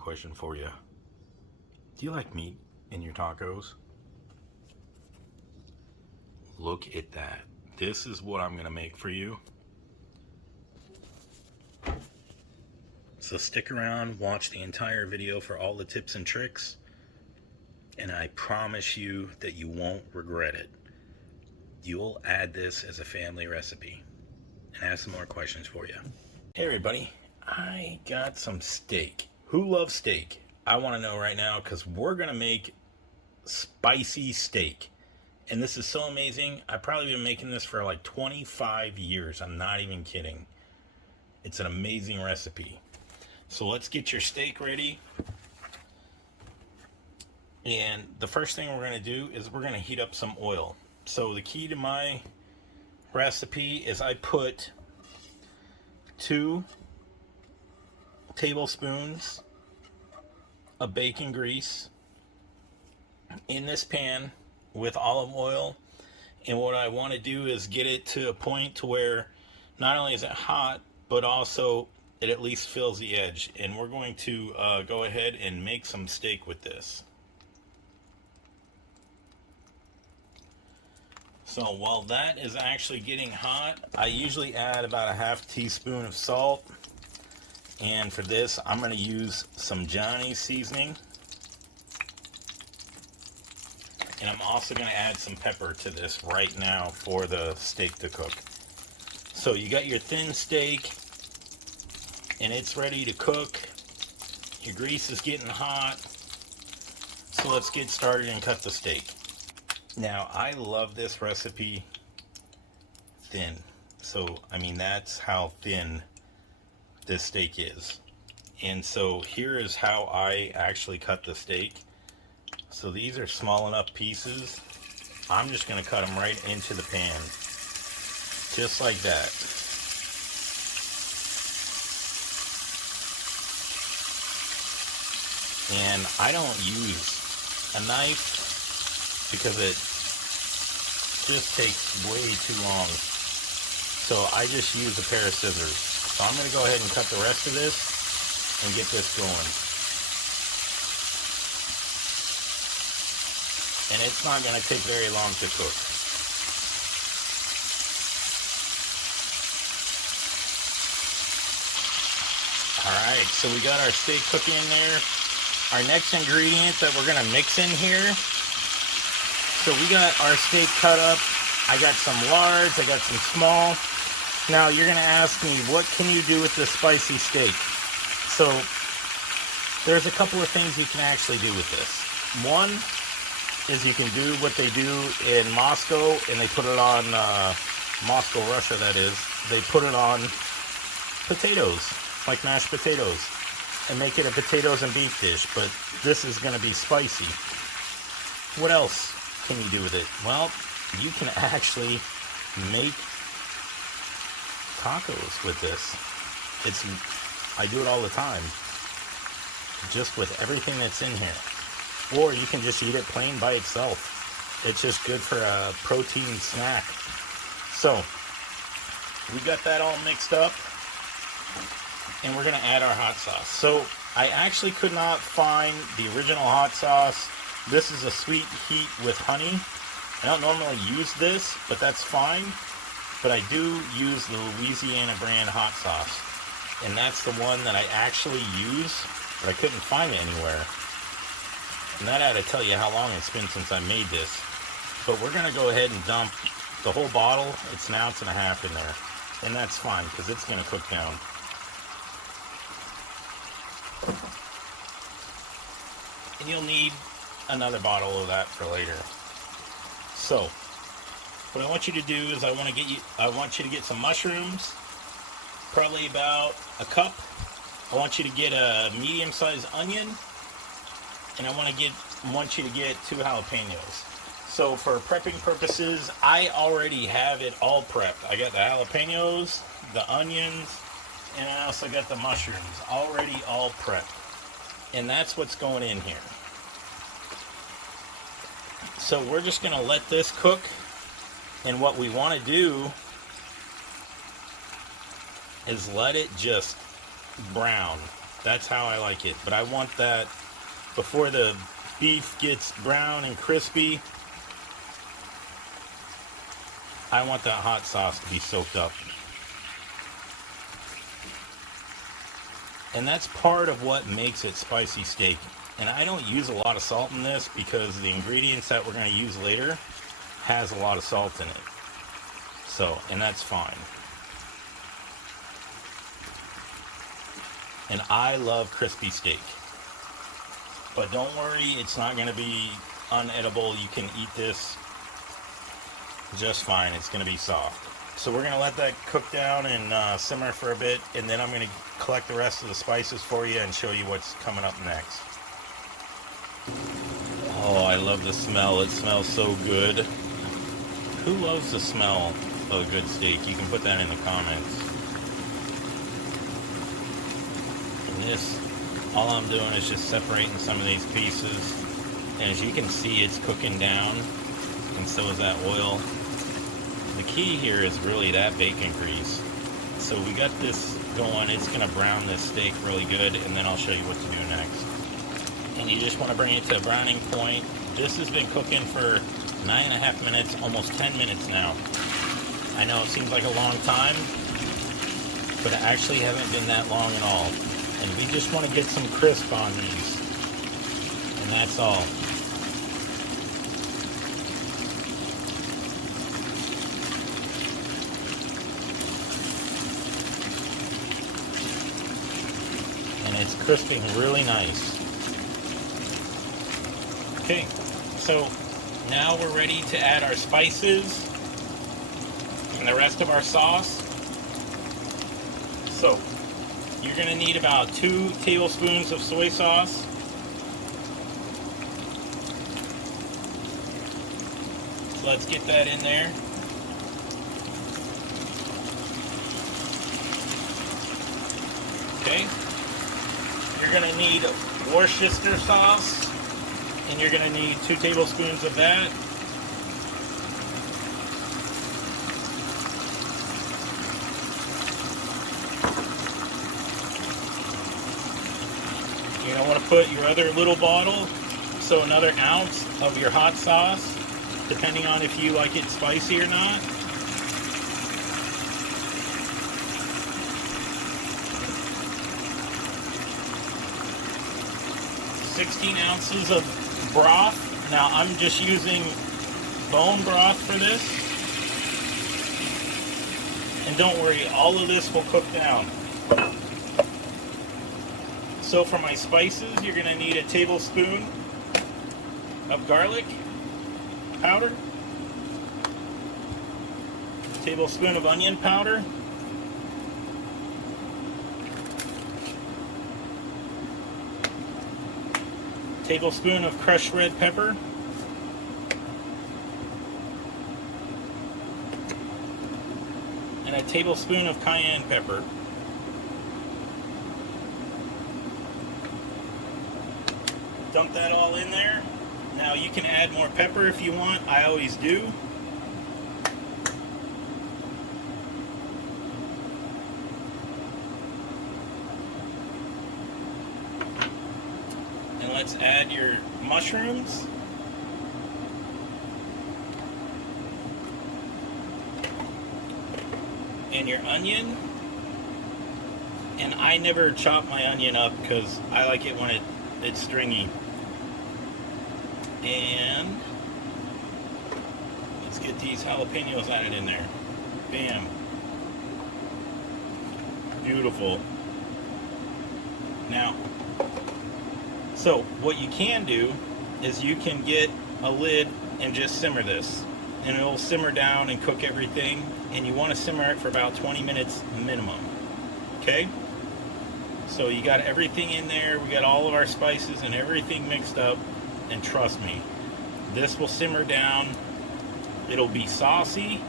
question for you. Do you like meat in your tacos? Look at that. This is what I'm gonna make for you. So stick around, watch the entire video for all the tips and tricks, and I promise you that you won't regret it. You'll add this as a family recipe. And I have some more questions for you. Hey everybody, I got some steak. Who loves steak? I want to know right now because we're gonna make spicy steak. And this is so amazing. I've probably been making this for like 25 years. I'm not even kidding. It's an amazing recipe. So let's get your steak ready. And the first thing we're going to do is we're going to heat up some oil. So the key to my recipe is I put 2 tablespoons of bacon grease in this pan with olive oil. And what I want to do is get it to a point to where not only is it hot, but also it at least fills the edge. And we're going to go ahead and make some steak with this. So while that is actually getting hot, I usually add about a half teaspoon of salt. And for this, I'm going to use some Johnny's seasoning. And I'm also going to add some pepper to this right now for the steak to cook. So you got your thin steak, and it's ready to cook. Your grease is getting hot. So let's get started and cut the steak. Now, I love this recipe thin. So, I mean, that's how thin this steak is. And so here is how I actually cut the steak. So these are small enough pieces. I'm just going to cut them right into the pan. Just like that. And I don't use a knife because it just takes way too long. So I just use a pair of scissors. So I'm going to go ahead and cut the rest of this and get this going. And it's not going to take very long to cook. Alright, so we got our steak cooking in there. Our next ingredient that we're going to mix in here. So we got our steak cut up. I got some large, I got some small. Now you're going to ask me, what can you do with this spicy steak? So there's a couple of things you can actually do with this. One is you can do what they do in Moscow, and they put it on Moscow, Russia, that is. They put it on potatoes, like mashed potatoes, and make it a potatoes and beef dish. But this is going to be spicy. What else can you do with it? Well, you can actually make tacos with this. I do it all the time, just with everything that's in here. Or you can just eat it plain by itself. It's just good for a protein snack. So, we got that all mixed up. And we're going to add our hot sauce. So, I actually could not find the original hot sauce. This is a sweet heat with honey. I don't normally use this, but that's fine. But I do use the Louisiana brand hot sauce. And that's the one that I actually use, but I couldn't find it anywhere. And that ought to tell you how long it's been since I made this. But we're going to go ahead and dump the whole bottle. It's an ounce and a half in there. And that's fine, because it's going to cook down. And you'll need another bottle of that for later. So, what I want you to do is I want you to get some mushrooms, probably about a cup. I want you to get a medium-sized onion. And I want you to get 2 jalapenos. So for prepping purposes, I already have it all prepped. I got the jalapenos, the onions, and I also got the mushrooms already all prepped. And that's what's going in here. So we're just going to let this cook. And what we want to do is let it just brown. That's how I like it. But I want that before the beef gets brown and crispy. I want that hot sauce to be soaked up. And that's part of what makes it spicy steak. And I don't use a lot of salt in this because the ingredients that we're going to use later has a lot of salt in it. So, and that's fine. And I love crispy steak. But don't worry, it's not going to be unedible. You can eat this just fine. It's going to be soft. So we're going to let that cook down and simmer for a bit, and then I'm going to collect the rest of the spices for you and show you what's coming up next. Oh, I love the smell. It smells so good. Who loves the smell of a good steak? You can put that in the comments. And this, all I'm doing is just separating some of these pieces. And as you can see, it's cooking down, and so is that oil. The key here is really that bacon grease. So we got this going. It's going to brown this steak really good, and then I'll show you what to do next. And you just want to bring it to a browning point. This has been cooking for 9.5 minutes, almost 10 minutes now. I know it seems like a long time, but it actually haven't been that long at all. And we just want to get some crisp on these, and that's all. And it's crisping really nice. Okay, so now we're ready to add our spices and the rest of our sauce. So you're going to need about 2 tablespoons of soy sauce. So let's get that in there. Okay. You're going to need Worcestershire sauce, and you're going to need 2 tablespoons of that. You're going to want to put your other little bottle, so another ounce of your hot sauce, depending on if you like it spicy or not. 16 ounces of broth. Now I'm just using bone broth for this. And don't worry, all of this will cook down. So for my spices, you're going to need a tablespoon of garlic powder, a tablespoon of onion powder, tablespoon of crushed red pepper, and a tablespoon of cayenne pepper. Dump that all in there. Now you can add more pepper if you want. I always do. And let's add your mushrooms. And your onion. And I never chop my onion up because I like it when it's stringy. And let's get these jalapenos added in there. Bam. Beautiful. Now, so what you can do is you can get a lid and just simmer this. And it'll simmer down and cook everything. And you want to simmer it for about 20 minutes minimum. Okay? So you got everything in there. We got all of our spices and everything mixed up. And trust me, this will simmer down. It'll be saucy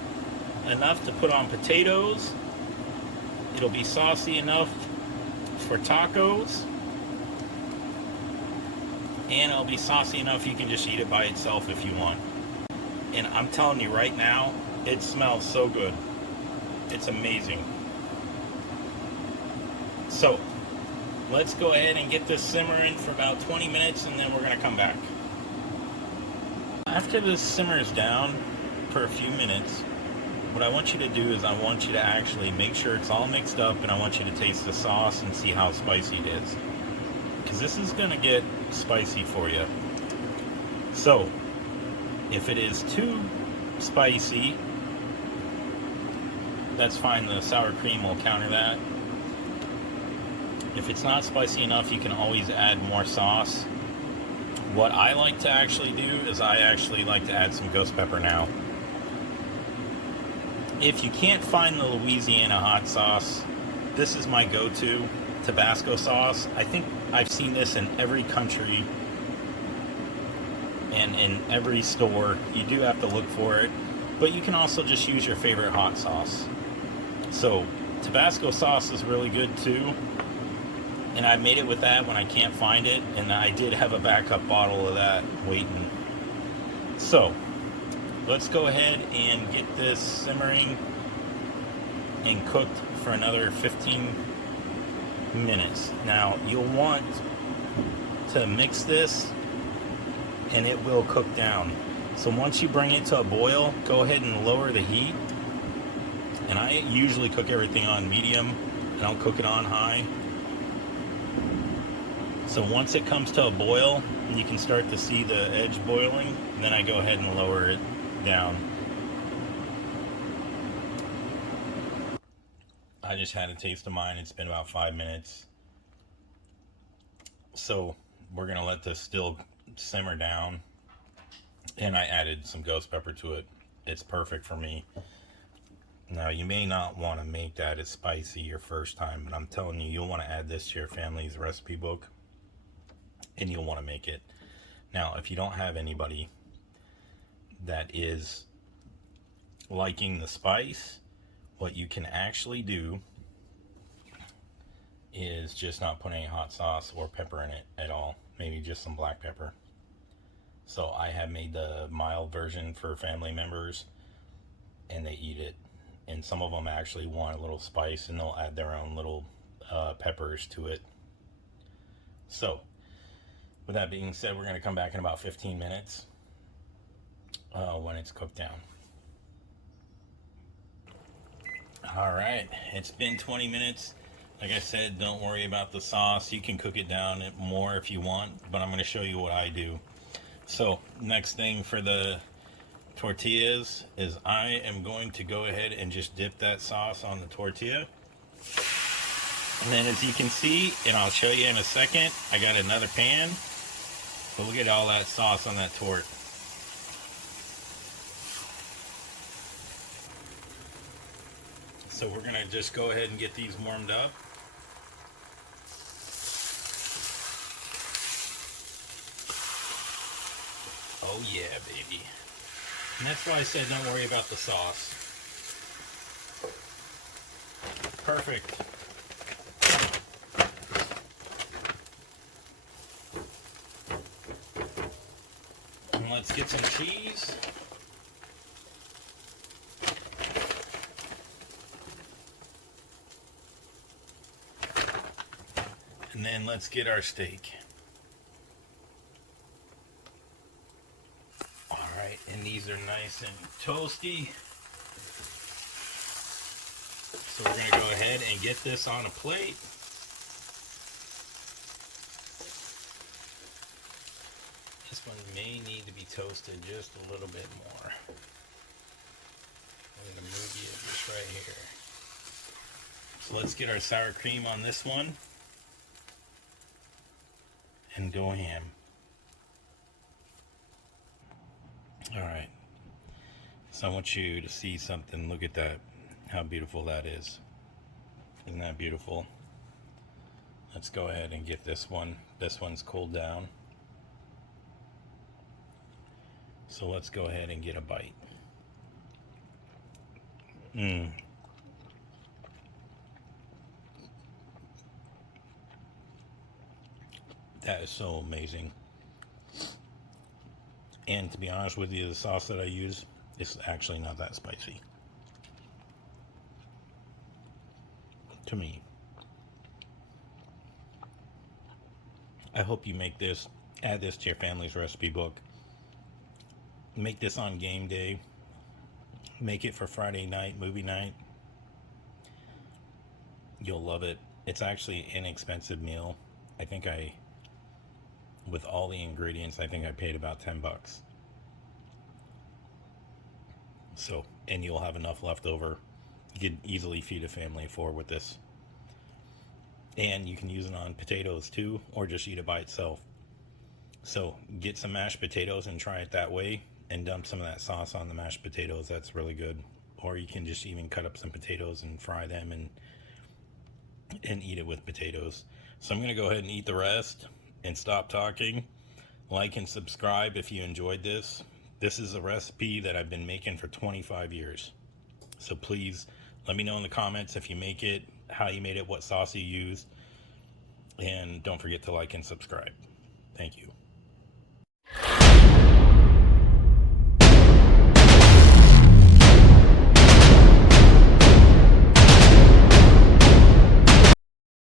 enough to put on potatoes. It'll be saucy enough for tacos. And it'll be saucy enough you can just eat it by itself if you want. And I'm telling you right now, it smells so good. It's amazing. So, let's go ahead and get this simmering for about 20 minutes and then we're going to come back. After this simmers down for a few minutes, what I want you to do is I want you to actually make sure it's all mixed up, and I want you to taste the sauce and see how spicy it is, because this is going to get spicy for you. So if it is too spicy, that's fine. The sour cream will counter that. If it's not spicy enough, you can always add more sauce. What I like to actually do is I actually like to add some ghost pepper now. If you can't find the Louisiana hot sauce, this is my go-to Tabasco sauce. I think I've seen this in every country and in every store. You do have to look for it, but you can also just use your favorite hot sauce. So Tabasco sauce is really good too, and I made it with that when I can't find it, and I did have a backup bottle of that waiting. So let's go ahead and get this simmering and cooked for another 15 minutes. Now you'll want to mix this and it will cook down. So once you bring it to a boil, go ahead and lower the heat. And I usually cook everything on medium, I don't cook it on high. So once it comes to a boil and you can start to see the edge boiling, then I go ahead and lower it down. I just had a taste of mine. It's been about 5 minutes. So we're gonna let this still simmer down. And I added some ghost pepper to it. It's perfect for me. Now you may not want to make that as spicy your first time, but I'm telling you, you'll want to add this to your family's recipe book and you'll want to make it. Now if you don't have anybody that is liking the spice, what you can actually do is just not put any hot sauce or pepper in it at all. Maybe just some black pepper. So I have made the mild version for family members and they eat it. And some of them actually want a little spice and they'll add their own little peppers to it. So with that being said, we're going to come back in about 15 minutes when it's cooked down. All right, it's been 20 minutes. Like I said, don't worry about the sauce. You can cook it down more if you want, but I'm going to show you what I do. So next thing for the tortillas is I am going to go ahead and just dip that sauce on the tortilla. And then as you can see, and I'll show you in a second, I got another pan. But look at all that sauce on that tort. So we're gonna just go ahead and get these warmed up. Oh yeah, baby. And that's why I said don't worry about the sauce. Perfect. And let's get some cheese. And then let's get our steak. Alright, and these are nice and toasty. So we're going to go ahead and get this on a plate. This one may need to be toasted just a little bit more. I'm going to move you just right here. So let's get our sour cream on this one. And go ham. Alright. So I want you to see something. Look at that. How beautiful that is. Isn't that beautiful? Let's go ahead and get this one. This one's cooled down. So let's go ahead and get a bite. That is so amazing. And to be honest with you, the sauce that I use is actually not that spicy. To me. I hope you make this, add this to your family's recipe book. Make this on game day. Make it for Friday night, movie night. You'll love it. It's actually an inexpensive meal. I think with all the ingredients, I think I paid about $10. So, and you'll have enough left over. You could easily feed a family of 4 with this. And you can use it on potatoes too, or just eat it by itself. So get some mashed potatoes and try it that way, and dump some of that sauce on the mashed potatoes. That's really good. Or you can just even cut up some potatoes and fry them and eat it with potatoes. So I'm going to go ahead and eat the rest and stop talking. Like and subscribe if you enjoyed this. This is a recipe that I've been making for 25 years. So please let me know in the comments if you make it, how you made it, what sauce you used. And don't forget to like and subscribe. Thank you.